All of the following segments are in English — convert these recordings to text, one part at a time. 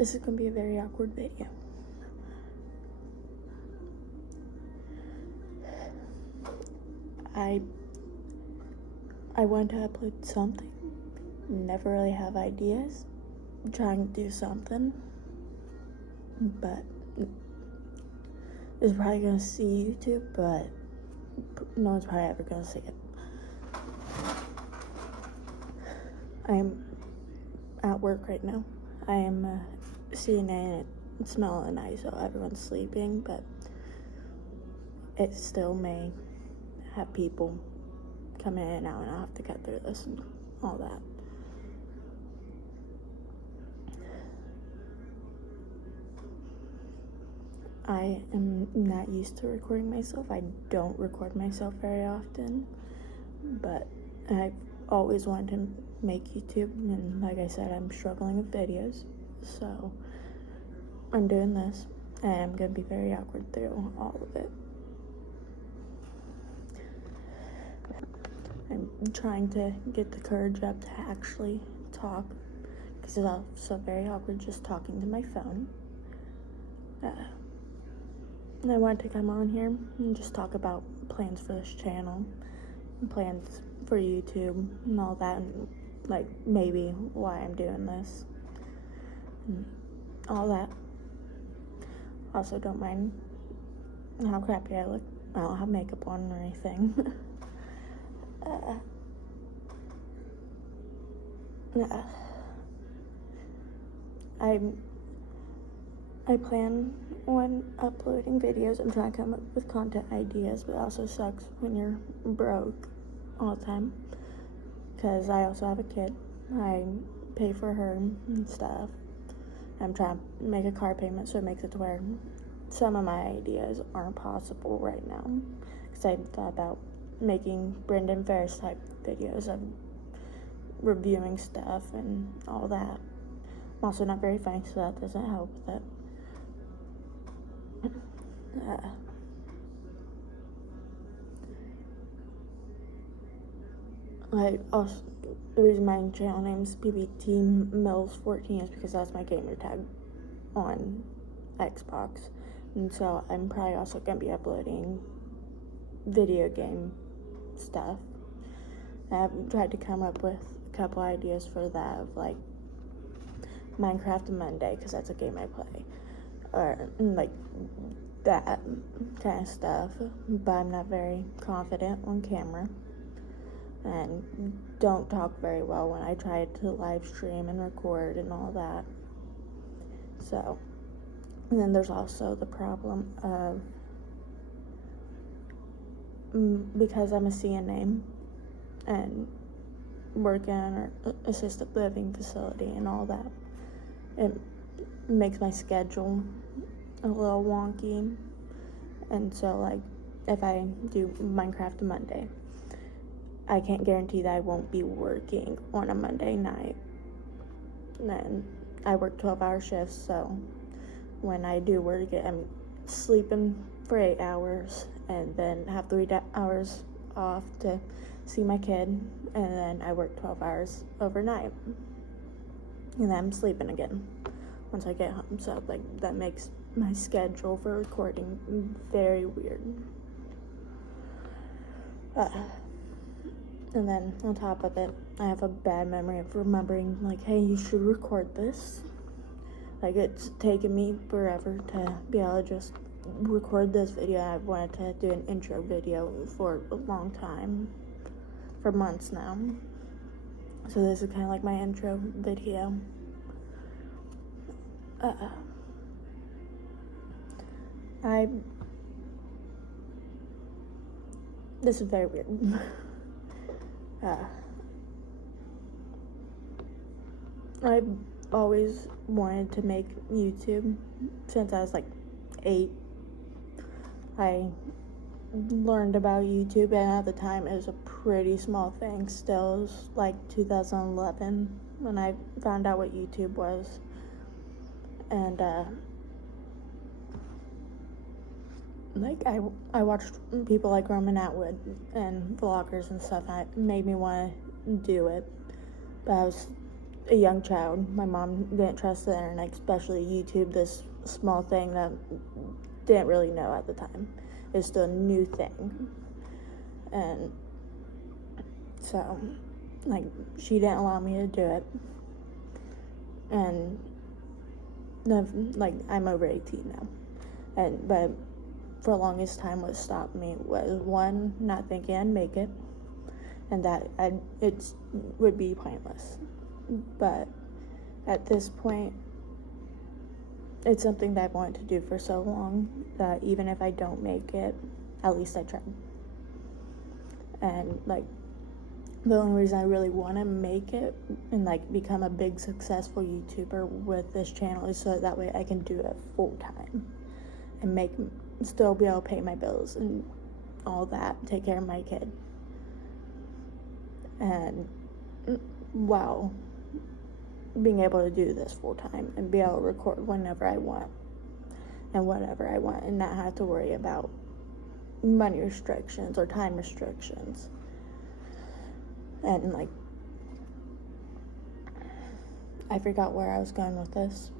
This is gonna be a very awkward video. I want to upload something. Never really have ideas. I'm trying to do something, but it's probably gonna see YouTube, but no one's probably ever gonna see it. I'm at work right now. I am sitting in it, smelling nice, so everyone's sleeping, but it still may have people come in and out, and I'll have to cut through this and all that. I am not used to recording myself. I don't record myself very often, but I've always wanted to make YouTube, and like I said, I'm struggling with videos, so I'm doing this, and I'm gonna be very awkward through all of it. I'm trying to get the courage up to actually talk, because it's also very awkward just talking to my phone. And I wanted to come on here and just talk about plans for this channel, plans for YouTube and all that, and like maybe why I'm doing this and all that. Also, don't mind how crappy I look. I don't have makeup on or anything. I plan on uploading videos. I'm trying to come up with content ideas, but it also sucks when you're broke all the time, because I also have a kid. I pay for her and stuff. I'm trying to make a car payment, so it makes it to where some of my ideas aren't possible right now, because I thought about making Brendan Ferris type videos of reviewing stuff and all that. I'm also not very funny, so that doesn't help with it. The reason my channel name's PBT Mills 14 is because that's my gamer tag on Xbox, and so I'm probably also gonna be uploading video game stuff. I've tried to come up with a couple ideas for that, of like Minecraft Monday, because that's a game I play, or like that kind of stuff, but I'm not very confident on camera and don't talk very well when I try to live stream and record and all that. So, and then there's also the problem of, because I'm a CNA and work in an assisted living facility and all that, it makes my schedule a little wonky. And so, like, if I do Minecraft Monday, I can't guarantee that I won't be working on a Monday night. And then I work 12-hour shifts, so when I do work, I'm sleeping for 8 hours and then have 3 hours off to see my kid, and then I work 12 hours overnight, and then I'm sleeping again once I get home. So like that makes my schedule for recording very weird. And then on top of it, I have a bad memory of remembering, like, hey, you should record this. Like, it's taken me forever to be able to just record this video. I wanted to do an intro video for a long time, for months now. So this is kind of like my intro video. This is very weird. I've always wanted to make YouTube since I was like 8. I learned about YouTube, and at the time it was a pretty small thing still. It was like 2011 when I found out what YouTube was. And like I watched people like Roman Atwood and vloggers and stuff, and it made me want to do it. But I was a young child. My mom didn't trust the internet, especially YouTube, this small thing that didn't really know at the time. It's still a new thing. And so, like, she didn't allow me to do it. And, like, I'm over 18 now. But for the longest time, what stopped me was, one, not thinking I'd make it, and that it would be pointless. But at this point, it's something that I've wanted to do for so long that even if I don't make it, at least I tried. And, like, the only reason I really want to make it and, like, become a big successful YouTuber with this channel is so that way I can do it full time and still be able to pay my bills and all that, take care of my kid. And wow, being able to do this full time and be able to record whenever I want and whatever I want and not have to worry about money restrictions or time restrictions. And, like, I forgot where I was going with this.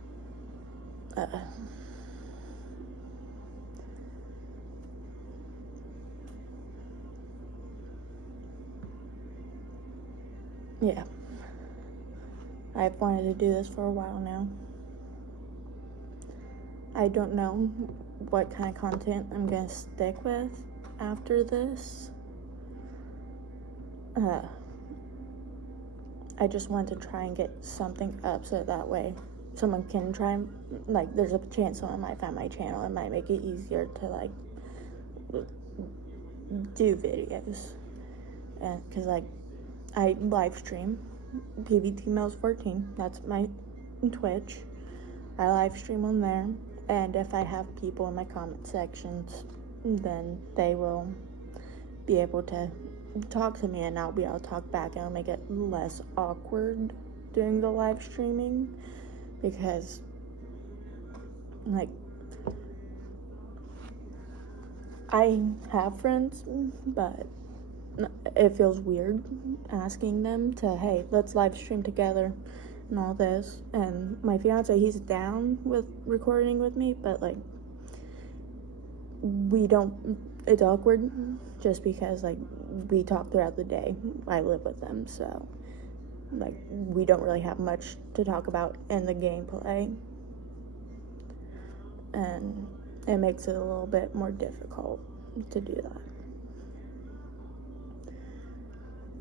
Yeah. I've wanted to do this for a while now. I don't know what kind of content I'm going to stick with after this. I just want to try and get something up so that way someone can try and, like, there's a chance someone might find my channel and might make it easier to, like, do videos. And because, like, I live stream PVT Mills 14. That's my Twitch. I live stream on there, and if I have people in my comment sections, then they will be able to talk to me and I'll be able to talk back, and it'll make it less awkward during the live streaming, because, like, I have friends, but it feels weird asking them to, hey, let's live stream together and all this. And my fiance, he's down with recording with me, but, like, it's awkward just because, like, we talk throughout the day. I live with them, so, like, we don't really have much to talk about in the gameplay, and it makes it a little bit more difficult to do that.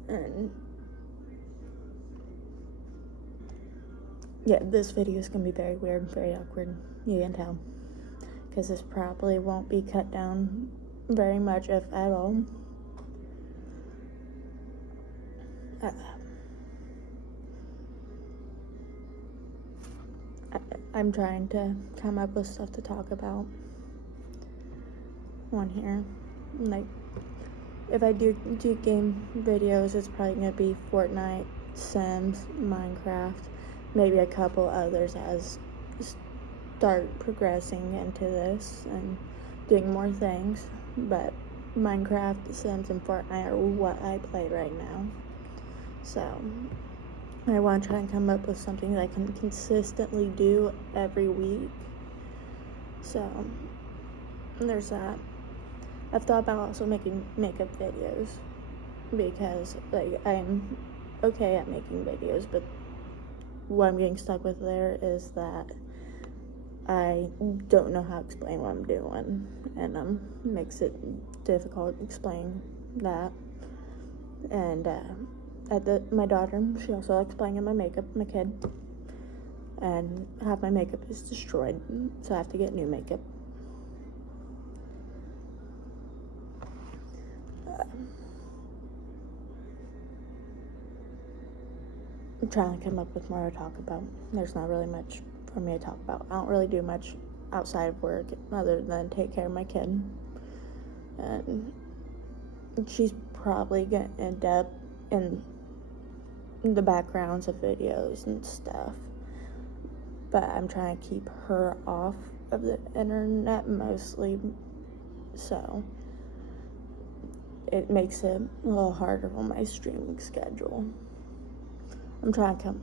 And yeah, this video is gonna be very weird, very awkward, you can tell, because this probably won't be cut down very much, if at all. I'm trying to come up with stuff to talk about on here. Like, if I do game videos, it's probably gonna be Fortnite, Sims, Minecraft, maybe a couple others as start progressing into this and doing more things. But Minecraft, Sims, and Fortnite are what I play right now. So I want to try and come up with something that I can consistently do every week. So there's that. I've thought about also making makeup videos, because, like, I'm okay at making videos, but what I'm getting stuck with there is that I don't know how to explain what I'm doing, and makes it difficult to explain that. And my daughter, she also likes playing in my makeup, my kid, and half my makeup is destroyed, so I have to get new makeup. I'm trying to come up with more to talk about. There's not really much for me to talk about. I don't really do much outside of work other than take care of my kid. And she's probably going to end up in the backgrounds of videos and stuff. But I'm trying to keep her off of the internet mostly, so it makes it a little harder on my streaming schedule. I'm trying to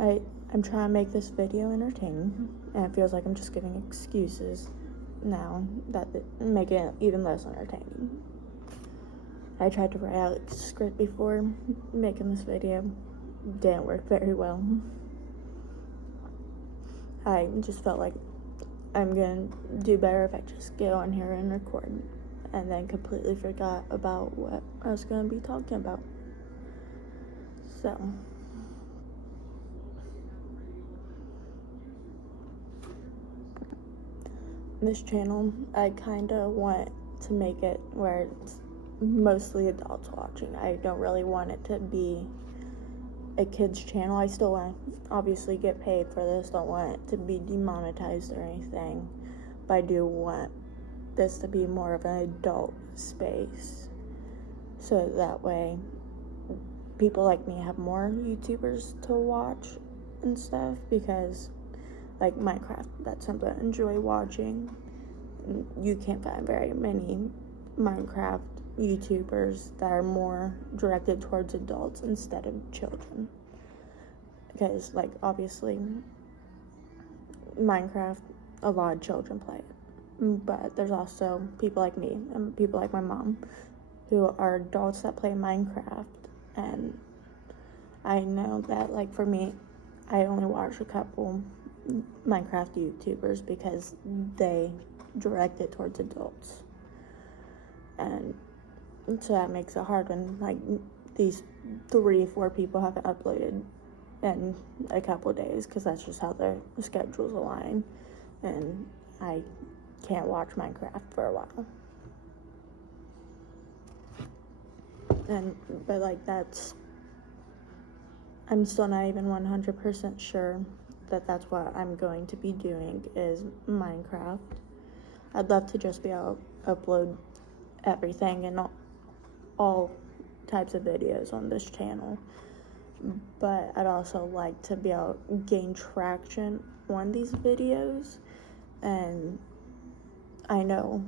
I'm trying to make this video entertaining, and it feels like I'm just giving excuses now that make it even less entertaining. I tried to write out a script before making this video. Didn't work very well. I just felt like I'm gonna do better if I just get on here and record, and then completely forgot about what I was gonna be talking about. So this channel, I kind of want to make it where it's mostly adults watching. I don't really want it to be a kids channel. I still want to obviously get paid for this, don't want it to be demonetized or anything, but I do want this to be more of an adult space, so that way people like me have more YouTubers to watch and stuff, because like Minecraft, that's something I enjoy watching. You can't find very many Minecraft YouTubers that are more directed towards adults instead of children, because like obviously Minecraft, a lot of children play it, but there's also people like me and people like my mom who are adults that play Minecraft, and I know that like for me, I only watch a couple Minecraft YouTubers because they direct it towards adults, and so that makes it hard when like these 3-4 people haven't uploaded in a couple days, because that's just how their schedules align, and I can't watch Minecraft for a while. But like I'm still not even 100% sure that that's what I'm going to be doing, is Minecraft. I'd love to just be able to upload everything and all types of videos on this channel, but I'd also like to be able to gain traction on these videos, and I know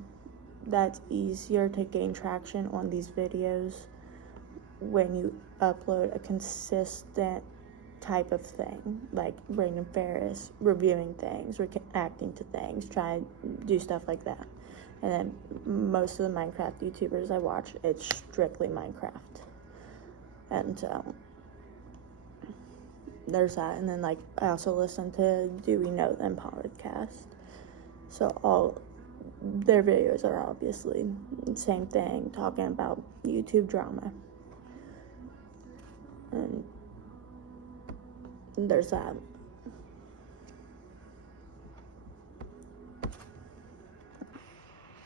that's easier to gain traction on these videos when you upload a consistent type of thing, like Brandon Ferris reviewing things, reacting to things, try to do stuff like that. And then most of the Minecraft YouTubers I watch, it's strictly Minecraft. And so there's that. And then like I also listen to Do We Know Them podcast. So all their videos are obviously the same thing, talking about YouTube drama. And there's that.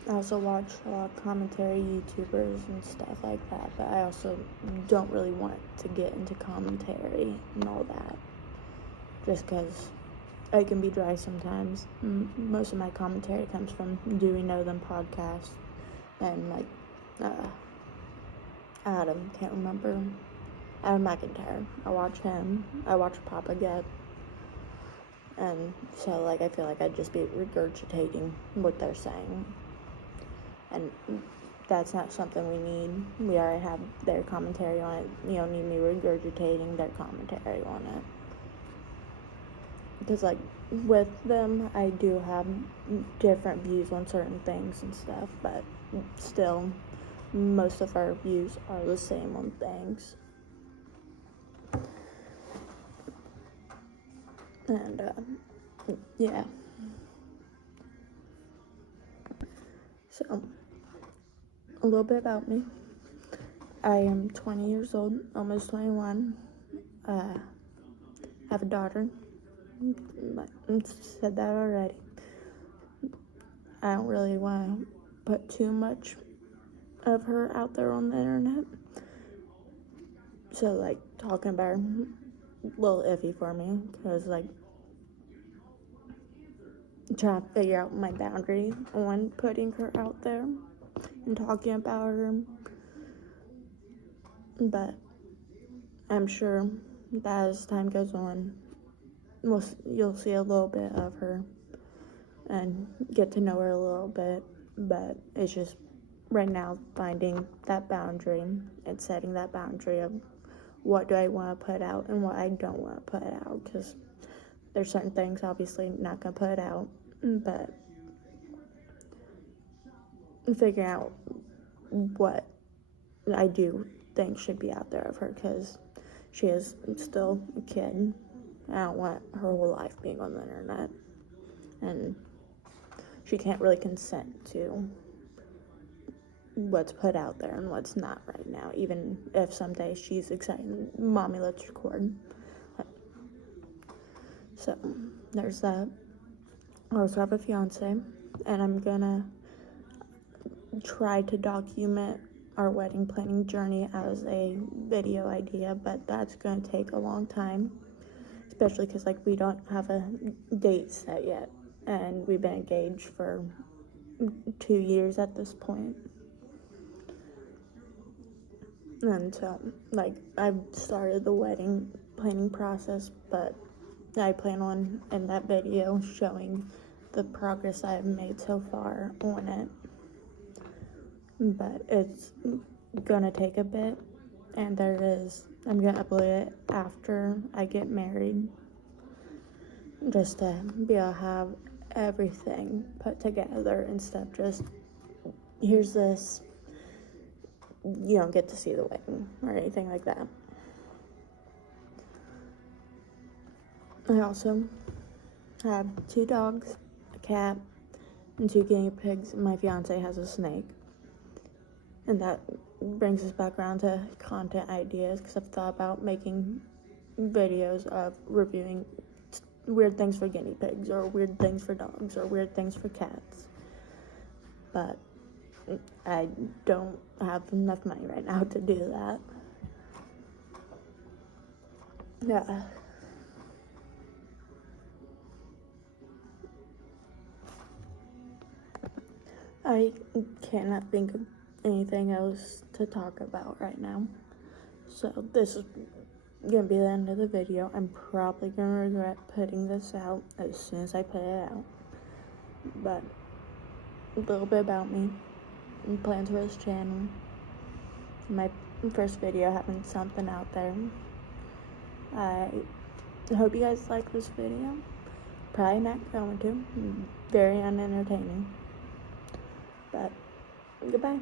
I also watch a lot of commentary YouTubers and stuff like that, but I also don't really want to get into commentary and all that, just because it can be dry sometimes. Most of my commentary comes from Do We Know Them podcast, and like Adam, can't remember, Adam McIntyre. I watch him. I watch Papa Get. And so like I feel like I'd just be regurgitating what they're saying, and that's not something we need. We already have their commentary on it. You don't need me regurgitating their commentary on it, because like with them I do have different views on certain things and stuff, but still most of our views are the same on things. And yeah, so a little bit about me. I am 20 years old, almost 21. I have a daughter. I said that already. I don't really want to put too much of her out there on the internet. So like talking about her, a little iffy for me, because like trying to figure out my boundary on putting her out there and talking about her. But I'm sure that as time goes on, you'll see a little bit of her and get to know her a little bit. But it's just right now finding that boundary and setting that boundary of what do I want to put out and what I don't want to put out, because there's certain things obviously not going to put out, but figuring out what I do think should be out there of her, because she is still a kid. I don't want her whole life being on the internet, and she can't really consent to what's put out there and what's not right now, even if someday she's excited, mommy, let's record. So there's that. I also have a fiance, and I'm gonna try to document our wedding planning journey as a video idea, but that's gonna take a long time, especially because like we don't have a date set yet, and we've been engaged for 2 years at this point. And so like I've started the wedding planning process, but I plan on in that video showing the progress I've made so far on it. But it's gonna take a bit, and I'm gonna upload it after I get married, just to be able to have everything put together instead of just, here's this, you don't get to see the wedding or anything like that. I also have 2 dogs, a cat, and 2 guinea pigs, and my fiance has a snake. And that brings us back around to content ideas, because I've thought about making videos of reviewing weird things for guinea pigs, or weird things for dogs, or weird things for cats. But I don't have enough money right now to do that. Yeah. I cannot think of anything else to talk about right now. So this is gonna be the end of the video. I'm probably gonna regret putting this out as soon as I put it out. But a little bit about me and plans for this channel. My first video having something out there. I hope you guys like this video. Probably not going to. Very unentertaining. But goodbye.